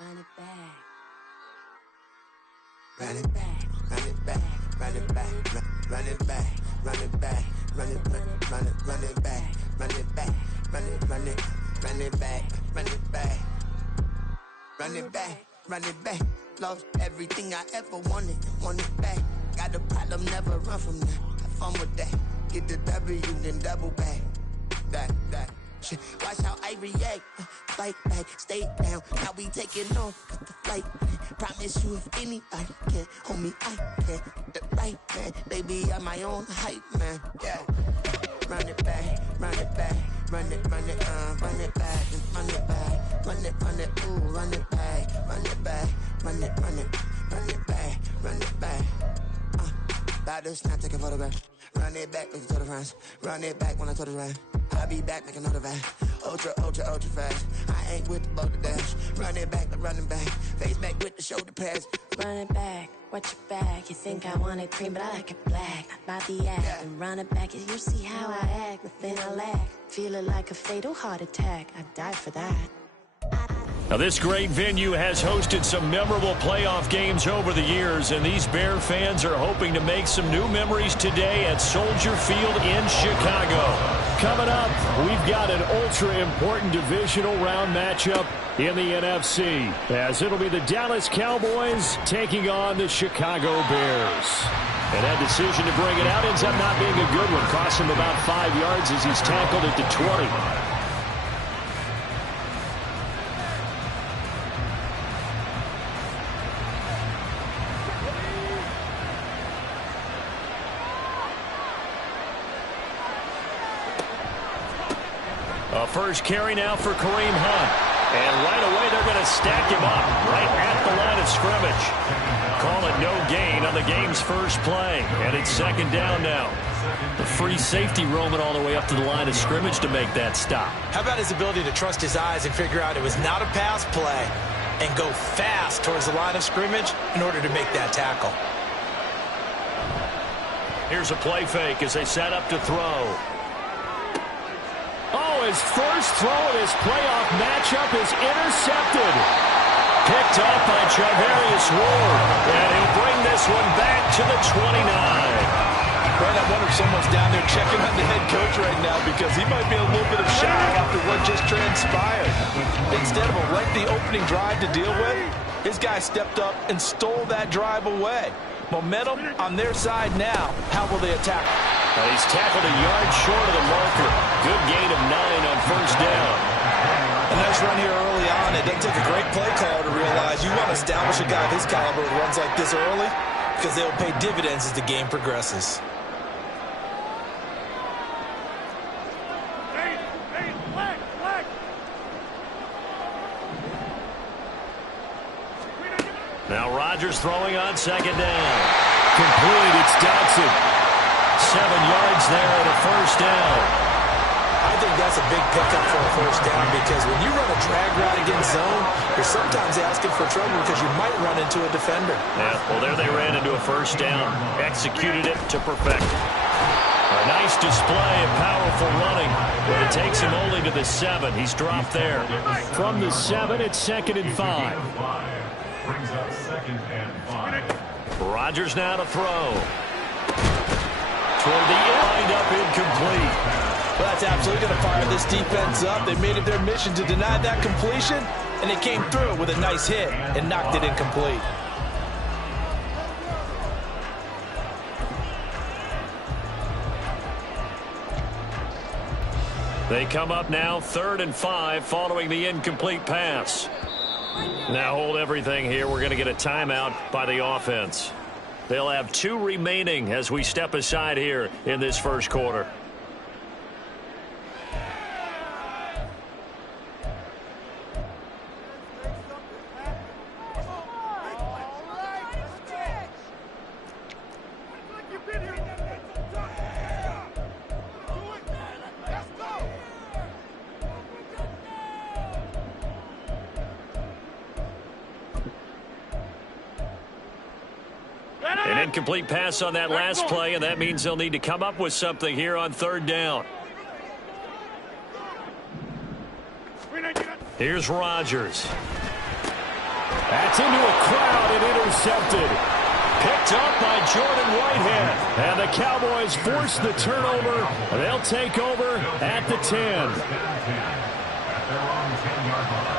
Run it back. Run it back, run it back, run it back, run it back, run it back, run it back, run it back, run it back, run it back, run it back, run it back, run it back. Lost everything I ever wanted, want it back. Got a problem, never run from that. Have fun with that. Get the W, then double back. That. Shit. Watch how I react. Fight back, stay down. Now we taking off with the flight. Promise you, if anybody can hold me, I can. The right man, baby, I'm my own hype man. Yeah. Run it back, run it back, run it, run it back, run it back, run it, ooh, run it back, run it back, run it back, run it back. About to snap, take a photograph. Run it back, make it to the friends. Run it back when I told the rap. I'll be back, make another back. Ultra fast. I ain't with the boat to dash. Run it back, like running back. Face back with the shoulder pads. Run it back, watch your back. You think I want it cream, but I like it black. About the act, yeah. And run it back. You see how I act, nothing I lack. Feeling like a fatal heart attack. I'd die for that. Now, this great venue has hosted some memorable playoff games over the years, and these Bear fans are hoping to make some new memories today at Soldier Field in Chicago. Coming up, we've got an ultra-important divisional round matchup in the NFC, as it'll be the Dallas Cowboys taking on the Chicago Bears. And that decision to bring it out ends up not being a good one. Cost him about 5 yards as he's tackled at the 20. First carry now for Kareem Hunt. And right away they're going to stack him up right at the line of scrimmage. Call it no gain on the game's first play. And it's second down now. The free safety roaming all the way up to the line of scrimmage to make that stop. How about his ability to trust his eyes and figure out it was not a pass play and go fast towards the line of scrimmage in order to make that tackle. Here's a play fake as they set up to throw. Oh, his first throw of this playoff matchup is intercepted. Picked up by Charvarius Ward. And he'll bring this one back to the 29. Right, I wonder if someone's down there checking on the head coach right now because he might be in a little bit of shock after what just transpired. Instead of a lengthy opening drive to deal with, his guy stepped up and stole that drive away. Momentum on their side now. How will they attack? He's tackled a yard short of the marker. Good gain of 9 on first down. A nice run here early on. It doesn't take a great play caller to realize you want to establish a guy of his caliber who runs like this early because they will pay dividends as the game progresses. Now Rodgers throwing on second down. Complete, it's Dodson. 7 yards there and a first down. I think that's a big pickup for a first down because when you run a drag route against zone, you're sometimes asking for trouble because you might run into a defender. Yeah, well, there they ran into a first down. Executed it to perfection. A nice display of powerful running, but it takes him only to the 7. He's dropped there. From the 7, it's 2nd and 5. Brings up 2nd and 5. Rodgers now to throw. Toward the end, lined up incomplete. Well, that's absolutely going to fire this defense up. They made it their mission to deny that completion, and they came through with a nice hit and knocked it incomplete. They come up now 3rd and 5 following the incomplete pass. Now hold everything here. We're going to get a timeout by the offense. They'll have 2 remaining as we step aside here in this first quarter. An incomplete pass on that last play, and that means they'll need to come up with something here on 3rd down. Here's Rodgers. That's into a crowd and intercepted. Picked up by Jordan Whitehead. And the Cowboys force the turnover. They'll take over at the 10. At their own 10-yard line.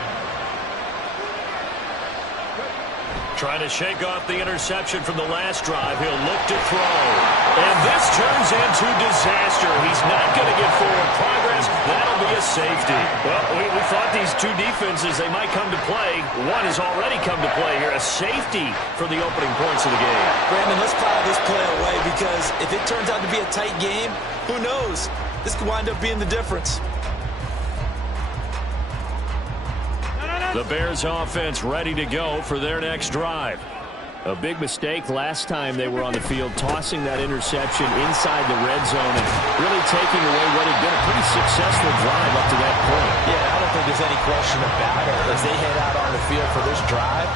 Trying to shake off the interception from the last drive. He'll look to throw. And this turns into disaster. He's not going to get forward progress. That'll be a safety. Well, we thought these two defenses, they might come to play. One has already come to play here. A safety for the opening points of the game. Brandon, let's file this play away because if it turns out to be a tight game, who knows? This could wind up being the difference. The Bears offense ready to go for their next drive. A big mistake last time they were on the field, tossing that interception inside the red zone and really taking away what had been a pretty successful drive up to that point. Yeah, I don't think there's any question about it. As they head out on the field for this drive,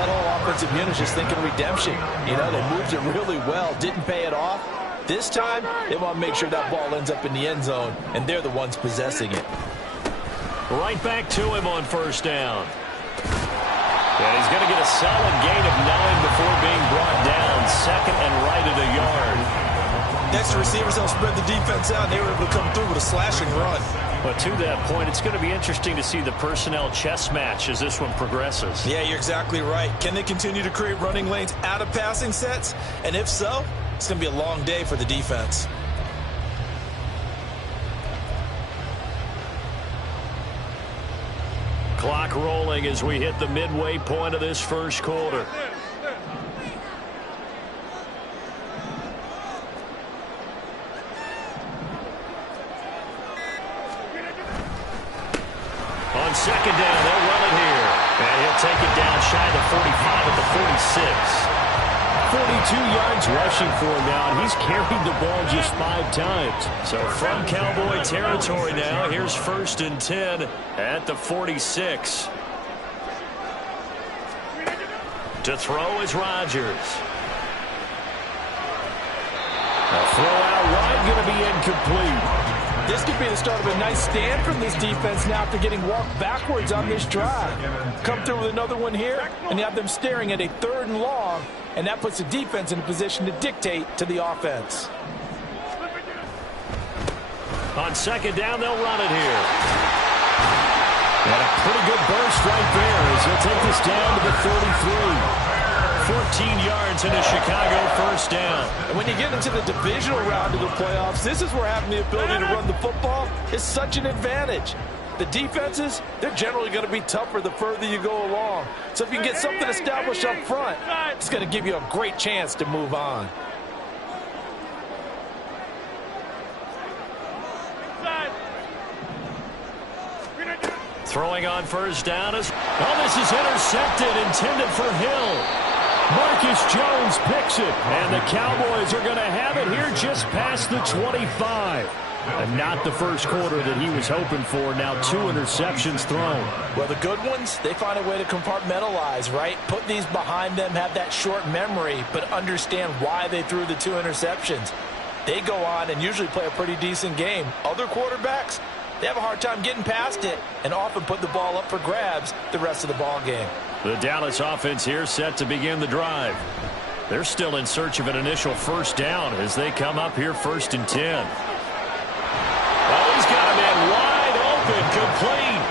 that whole offensive unit is just thinking redemption. You know, they moved it really well, didn't pay it off. This time, they want to make sure that ball ends up in the end zone, and they're the ones possessing it. Right back to him on first down. And he's going to get a solid gain of 9 before being brought down. Second and right at a yard. Next, the receivers don't spread the defense out, and they were able to come through with a slashing run. But to that point, it's going to be interesting to see the personnel chess match as this one progresses. Yeah, you're exactly right. Can they continue to create running lanes out of passing sets? And if so, it's going to be a long day for the defense. Clock rolling as we hit the midway point of this first quarter. On second down, they'll run it here. And he'll take it down shy of the 45 at the 46. 42 yards rushing for him now, and he's carried the ball just 5 times. So from Cowboy territory now, here's first and 10 at the 46. To throw is Rodgers. A throw out wide, going to be incomplete. This could be the start of a nice stand from this defense now after getting walked backwards on this drive. Come through with another one here, and you have them staring at a 3rd and long, and that puts the defense in a position to dictate to the offense. On second down, they'll run it here. And a pretty good burst right there as he'll take this down to the 33. 14 yards in a Chicago first down. And when you get into the divisional round of the playoffs, this is where having the ability to run the football is such an advantage. The defenses, they're generally going to be tougher the further you go along. So if you can get something established up front, it's going to give you a great chance to move on. Throwing on first down is... Oh, this is intercepted, intended for Hill. Marcus Jones picks it, and the Cowboys are going to have it here just past the 25. And not the first quarter that he was hoping for. Now 2 interceptions thrown. Well, the good ones, they find a way to compartmentalize, right? Put these behind them, have that short memory, but understand why they threw the 2 interceptions. They go on and usually play a pretty decent game. Other quarterbacks, they have a hard time getting past it and often put the ball up for grabs the rest of the ball game. The Dallas offense here set to begin the drive. They're still in search of an initial first down as they come up here first and 10. Oh, he's got a man wide open, complete.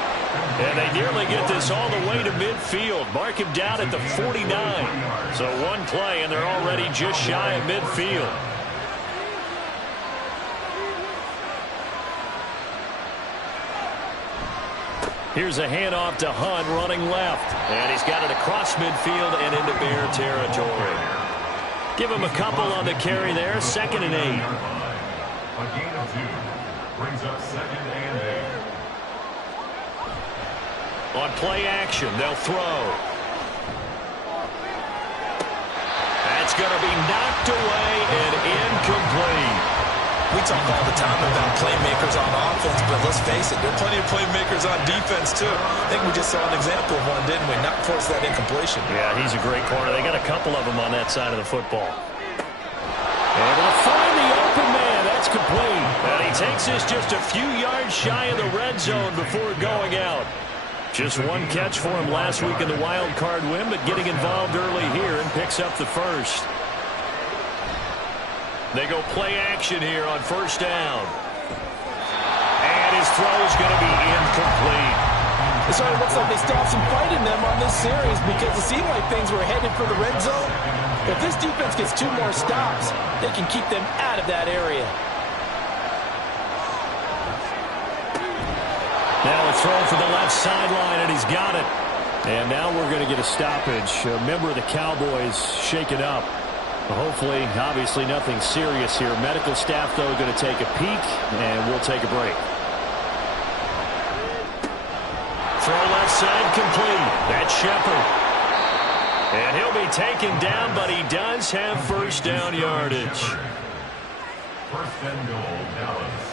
And they nearly get this all the way to midfield. Mark him down at the 49. So one play, and they're already just shy of midfield. Here's a handoff to Hunt running left. And he's got it across midfield and into Bear territory. Give him a couple on the carry there. 2nd and 8. A gain of 2 brings up 2nd and 8. On play action, they'll throw. That's going to be knocked away and incomplete. We talk all the time about playmakers on offense, but let's face it, there are plenty of playmakers on defense, too. I think we just saw an example of one, didn't we? Not force that incompletion. Yeah, he's a great corner. They got a couple of them on that side of the football. Able to find the open man. That's complete. And he takes this just a few yards shy of the red zone before going out. Just one catch for him last week in the wild card win, but getting involved early here and picks up the first. They go play action here on first down. And his throw is going to be incomplete. It sort of looks like they stopped some fight in them on this series because it seemed like things were headed for the red zone. If this defense gets 2 more stops, they can keep them out of that area. Now a throw for the left sideline, and he's got it. And now we're going to get a stoppage. A member of the Cowboys shaken up. Hopefully, obviously nothing serious here. Medical staff, though, going to take a peek, and we'll take a break. Throw left side complete. That's Shepard. And he'll be taken down, but he does have first down yardage. First and goal, Dallas.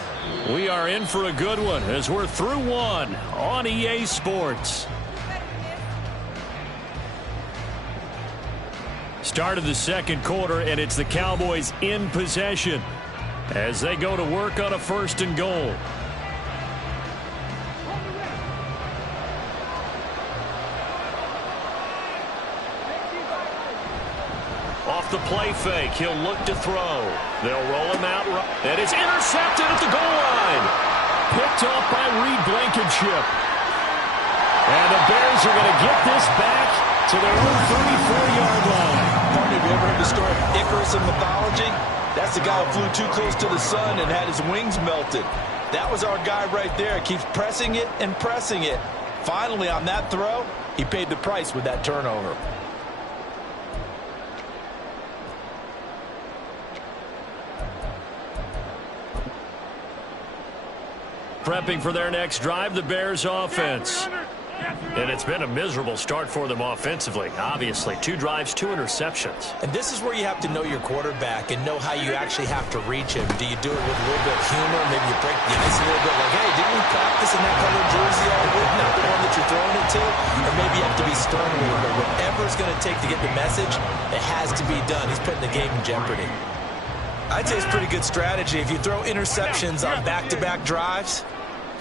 We are in for a good one as we're through one on EA Sports. Start of the second quarter, and it's the Cowboys in possession as they go to work on a first and goal. Off the play fake, he'll look to throw. They'll roll him out, and it's intercepted at the goal line. Picked off by Reed Blankenship. And the Bears are going to get this back to their own 34-yard line. Partner, have you ever heard the story of Icarus in mythology? That's the guy who flew too close to the sun and had his wings melted. That was our guy right there. Keeps pressing it and pressing it. Finally, on that throw, he paid the price with that turnover. Prepping for their next drive, the Bears offense. And it's been a miserable start for them offensively. Obviously, 2 drives, 2 interceptions. And this is where you have to know your quarterback and know how you actually have to reach him. Do you do it with a little bit of humor? Maybe you break the ice a little bit like, hey, didn't we practice in that color jersey all week? Not the one that you're throwing it to. Or maybe you have to be stern a little bit. Whatever it's going to take to get the message, it has to be done. He's putting the game in jeopardy. I'd say it's pretty good strategy. If you throw interceptions on back-to-back drives,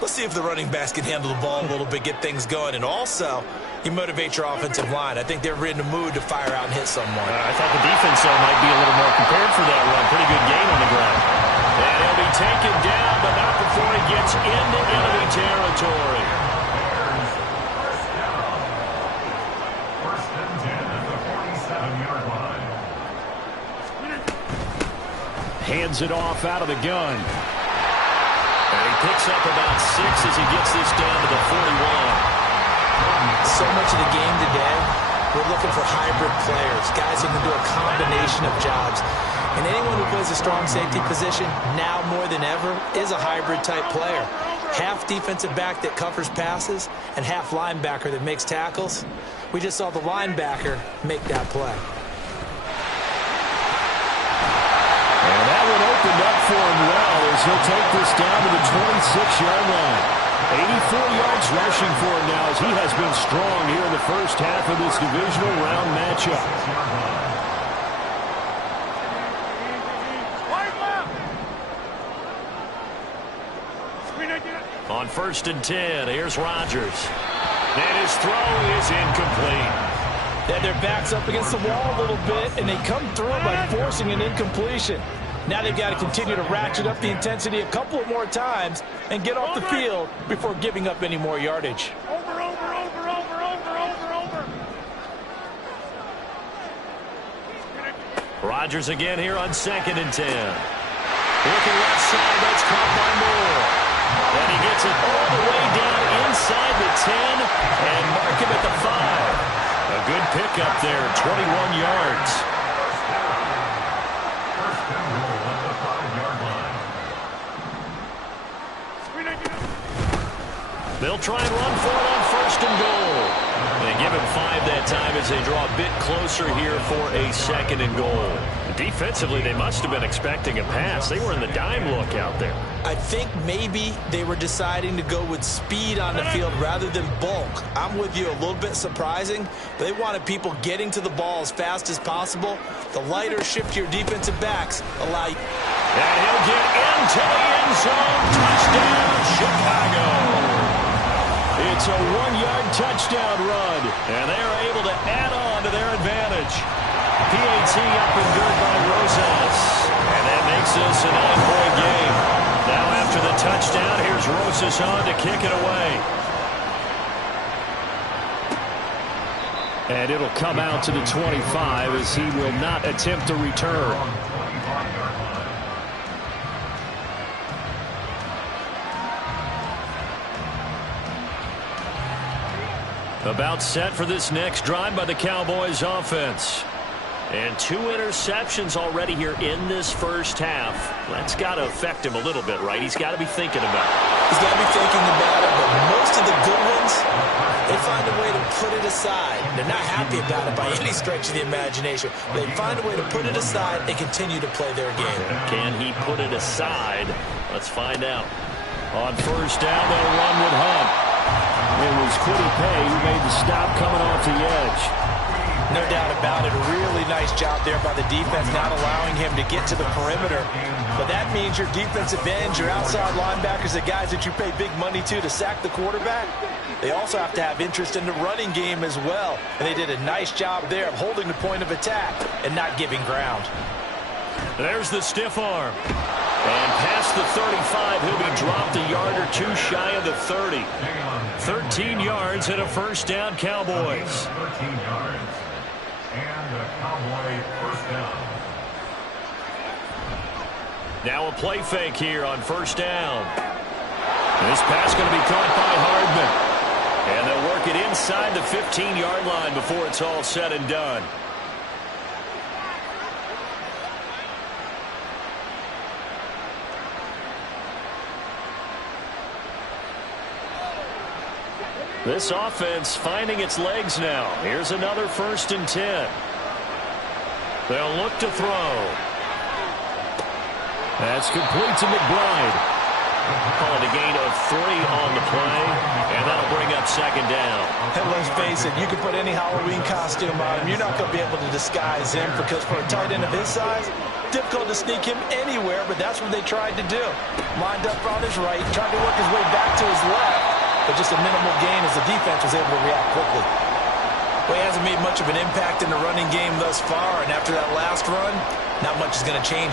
let's see if the running backs can handle the ball a little bit, get things going. And also, you motivate your offensive line. I think they're in the mood to fire out and hit someone. I thought the defense might be a little more prepared for that run. Pretty good gain on the ground. And he'll be taken down, but not before he gets into enemy territory. First down. First and 10 at the 47-yard line. Hands it off out of the gun. And he picks up about 6 as he gets this down to the 41. So much of the game today, we're looking for hybrid players, guys who can do a combination of jobs. And anyone who plays a strong safety position, now more than ever, is a hybrid-type player. Half defensive back that covers passes and half linebacker that makes tackles. We just saw the linebacker make that play. And that one opened up for him well as he'll take this down to the 26-yard line. 84 yards rushing for him now as he has been strong here in the first half of this divisional round matchup. On first and 10, here's Rodgers. And his throw is incomplete. They had their backs up against the wall a little bit, and they come through by forcing an incompletion. Now they've got to continue to ratchet up the intensity a couple of more times and get off the field before giving up any more yardage. Over. Rodgers again here on second and 10. Looking left side, that's caught by Moore. And he gets it all the way down inside the 10 and mark him at the 5. A good pickup there, 21 yards. First and goal at the 5-yard line. They'll try and run for it on first and goal. They give him 5 that time as they draw a bit closer here for a second and goal. Defensively, they must have been expecting a pass. They were in the dime look out there. I think maybe they were deciding to go with speed on the field rather than bulk. I'm with you, a little bit surprising. But they wanted people getting to the ball as fast as possible. The lighter, shiftier defensive backs allow you. And he'll get into the end zone. Touchdown, Chicago. It's a 1-yard touchdown run, and they are able to add on to their advantage. PAT up and good by Rosas, and that makes this a 9-point game. Now after the touchdown, here's Rosas on to kick it away. And it'll come out to the 25 as he will not attempt to return. About set for this next drive by the Cowboys offense. And 2 interceptions already here in this first half. That's got to affect him a little bit, right? He's got to be thinking about it. He's got to be thinking about it, but most of the good ones, they find a way to put it aside. They're not happy about it by any stretch of the imagination. They find a way to put it aside and continue to play their game. Can he put it aside? Let's find out. On first down, they'll run with Hunt. It was Quiddy Pay who made the stop coming off the edge. No doubt about it. A really nice job there by the defense, not allowing him to get to the perimeter. But that means your defensive ends, your outside linebackers, the guys that you pay big money to sack the quarterback, they also have to have interest in the running game as well. And they did a nice job there of holding the point of attack and not giving ground. There's the stiff arm. And past the 35, he'll be dropped a yard or 2 shy of the 30. 13 yards and a first down, Cowboys. 13 yards. And a Cowboy first down. Now a play fake here on first down. This pass going to be caught by Hardman. And they'll work it inside the 15-yard line before it's all said and done. This offense finding its legs now. Here's another 1st and 10. They'll look to throw. That's complete to McBride. Call it a gain of 3 on the play, and that'll bring up 2nd down. And let's face it, you can put any Halloween costume on him. You're not going to be able to disguise him because for a tight end of his size, difficult to sneak him anywhere, but that's what they tried to do. Lined up on his right, tried to work his way back to his left. But just a minimal gain as the defense was able to react quickly. Well, he hasn't made much of an impact in the running game thus far, and after that last run, not much is going to change.